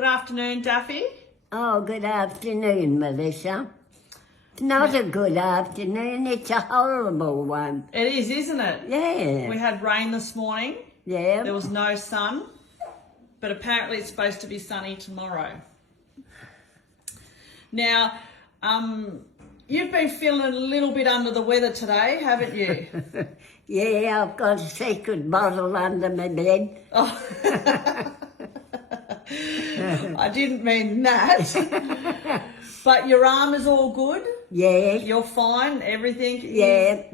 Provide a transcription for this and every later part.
Good afternoon, Daffy. Oh, good afternoon, Melissa. It's not a good afternoon, it's a horrible one. It is, isn't it? Yeah. We had rain this morning. Yeah. There was no sun, but apparently it's supposed to be sunny tomorrow. Now, you've been feeling a little bit under the weather today, haven't you? Yeah, I've got a secret bottle under my bed. Oh. I didn't mean that. But your arm is all good? Yeah. You're fine? Everything Yeah,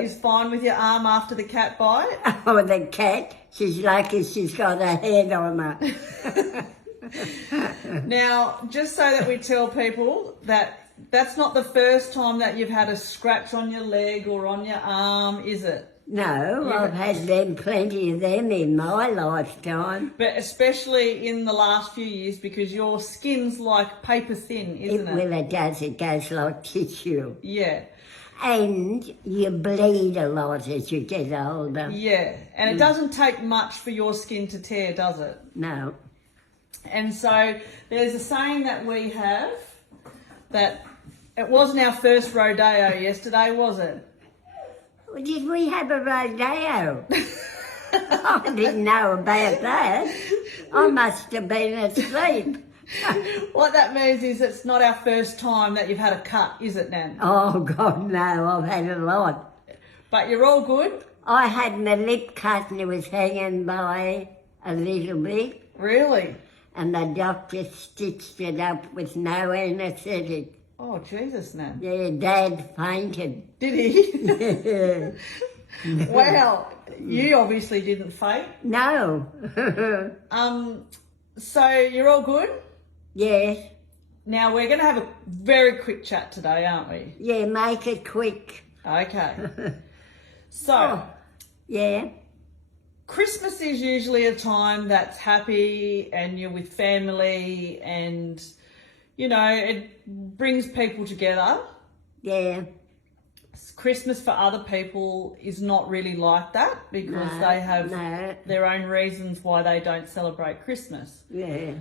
is fine with your arm after the cat bite? Oh, the cat, she's lucky she's got a head on her. Now, just so that we tell people that that's not the first time that you've had a scratch on your leg or on your arm, is it? No, I've had plenty of them in my lifetime. But especially in the last few years because your skin's like paper thin, isn't it? Well, it does. It goes like tissue. Yeah. And you bleed a lot as you get older. Yeah. And it doesn't take much for your skin to tear, does it? No. And so there's a saying that we have that it wasn't our first rodeo yesterday, was it? Did we have a rodeo? I didn't know about that. I must have been asleep. What that means is it's not our first time that you've had a cut, is it, Nan? Oh, God, no, I've had a lot. But you're all good? I had my lip cut and it was hanging by a little bit. Really? And the doctor stitched it up with no anaesthetic. Oh, Jesus, Nan. Yeah, Dad fainted. Did he? Yeah. Well, you obviously didn't faint. No. So you're all good? Yes. Now we're going to have a very quick chat today, aren't we? Yeah, make it quick. Okay. So, Oh, yeah. Christmas is usually a time that's happy and you're with family and, you know, it brings people together. Yeah. Christmas for other people is not really like that because they have their own reasons why they don't celebrate Christmas. Yeah.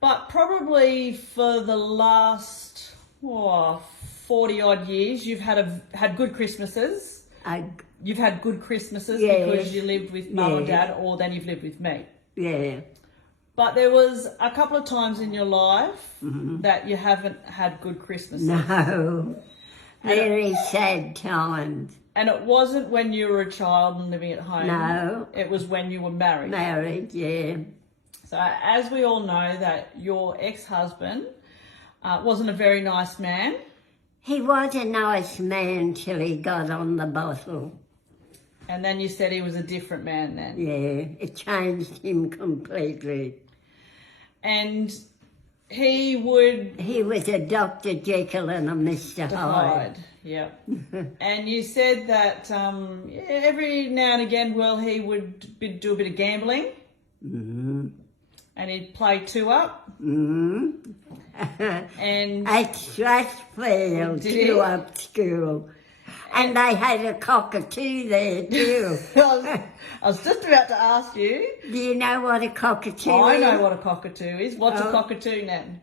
But probably for the last 40 odd years, you've had good Christmases. You've had good Christmases because you lived with mum and dad, or then you've lived with me. Yeah. But there was a couple of times in your life that you haven't had good Christmases. No. Very sad times. And it wasn't when you were a child and living at home. No. It was when you were married. Married, yeah. So as we all know that your ex-husband wasn't a very nice man. He was a nice man till he got on the bottle. And then you said he was a different man then. Yeah, it changed him completely. And he was a Dr. Jekyll and a Mr. Hyde. Yeah. And you said that every now and again, he would do a bit of gambling. Mm-hmm. And he'd play 2-up. Mm-hmm. And at Strathfield, 2-up school. And they had a cockatoo there too. I was just about to ask you. Do you know what a cockatoo is? I know what a cockatoo is. What's a cockatoo, Nan?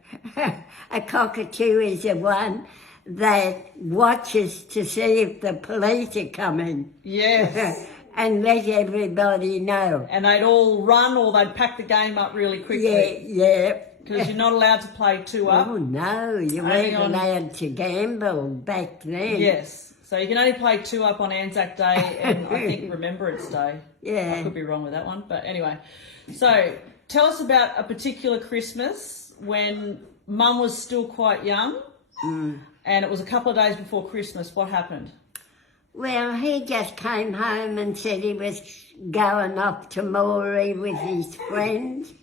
A cockatoo is the one that watches to see if the police are coming. Yes. And let everybody know. And they'd all run or they'd pack the game up really quickly. Yeah. Because you're not allowed to play 2-up. Oh, no, you weren't allowed to gamble back then. Yes. So you can only play 2-up on Anzac Day and I think Remembrance Day. Yeah. I could be wrong with that one, but anyway. So tell us about a particular Christmas when Mum was still quite young and it was a couple of days before Christmas. What happened? Well, he just came home and said he was going off to Moree with his friends,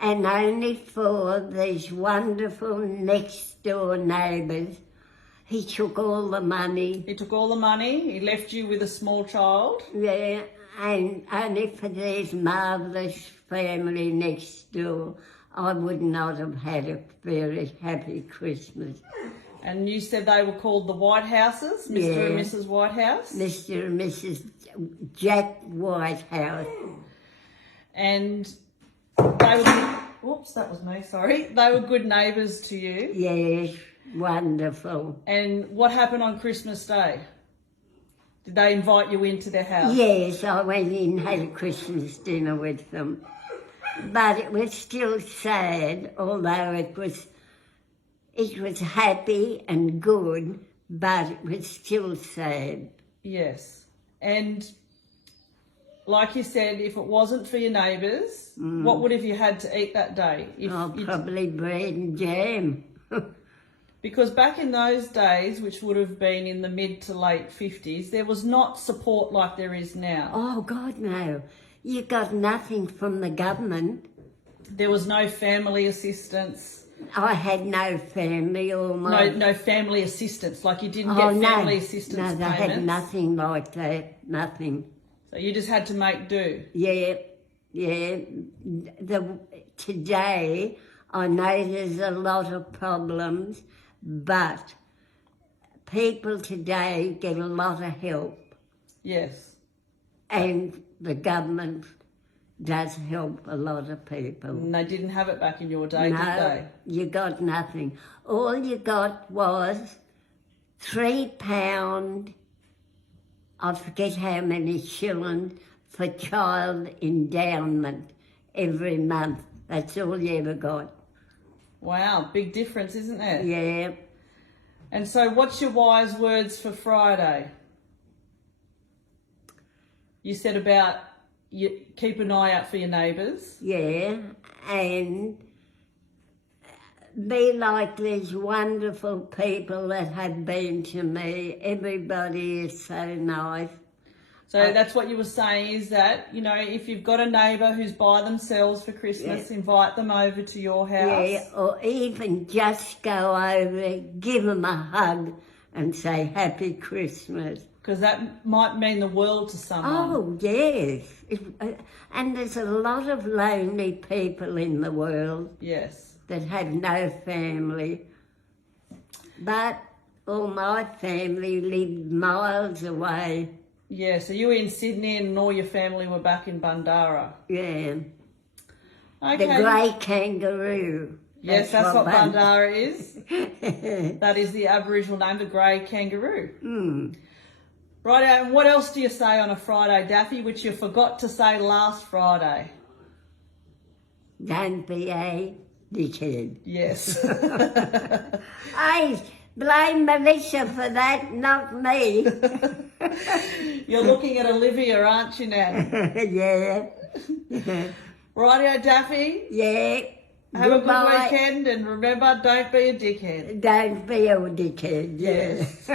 and only for these wonderful next door neighbours. He took all the money. He took all the money. He left you with a small child. Yeah, and only for this marvellous family next door, I would not have had a very happy Christmas. And you said they were called the Whitehouses, Mr. and Mrs. Whitehouse? Mr. and Mrs. Jack Whitehouse. And they were Oops, that was me, sorry. They were good neighbours to you. Yes, wonderful. And what happened on Christmas Day? Did they invite you into their house? Yes, I went in and had a Christmas dinner with them. But it was still sad, although it was happy and good, but it was still sad. Yes. And like you said, if it wasn't for your neighbours, what would have you had to eat that day? Probably bread and jam. Because back in those days, which would have been in the mid to late 50s, there was not support like there is now. Oh, God, no. You got nothing from the government. There was no family assistance. I had no family or my... No family assistance. Like you didn't get family assistance payments. No, they had nothing like that. Nothing. So you just had to make do. Yeah. Today, I know there's a lot of problems, but people today get a lot of help. Yes. And the government does help a lot of people. And they didn't have it back in your day, did they? You got nothing. All you got was £3, I forget how many shillings, for child endowment every month. That's all you ever got. Wow, big difference, isn't it? Yeah. And so what's your wise words for Friday? You said about you keep an eye out for your neighbours. Yeah, and be like these wonderful people that have been to me. Everybody is so nice. So that's what you were saying, is that, you know, if you've got a neighbour who's by themselves for Christmas, invite them over to your house. Yeah, or even just go over, give them a hug and say Happy Christmas. Because that might mean the world to someone. Oh, yes. And there's a lot of lonely people in the world. Yes. That have no family. But all my family lived miles away. Yeah, so you were in Sydney and all your family were back in Bandara. Yeah. Okay. The grey kangaroo. Yes, that's what Bandara is. That is the Aboriginal name, the grey kangaroo. Right, and what else do you say on a Friday, Daffy, which you forgot to say last Friday? Don't be a dickhead. Yes. I blame Melissa for that, not me. You're looking at Olivia, aren't you now? Yeah. Rightio, Daffy. Yeah. Have a good weekend, and remember, don't be a dickhead. Don't be a dickhead, yes.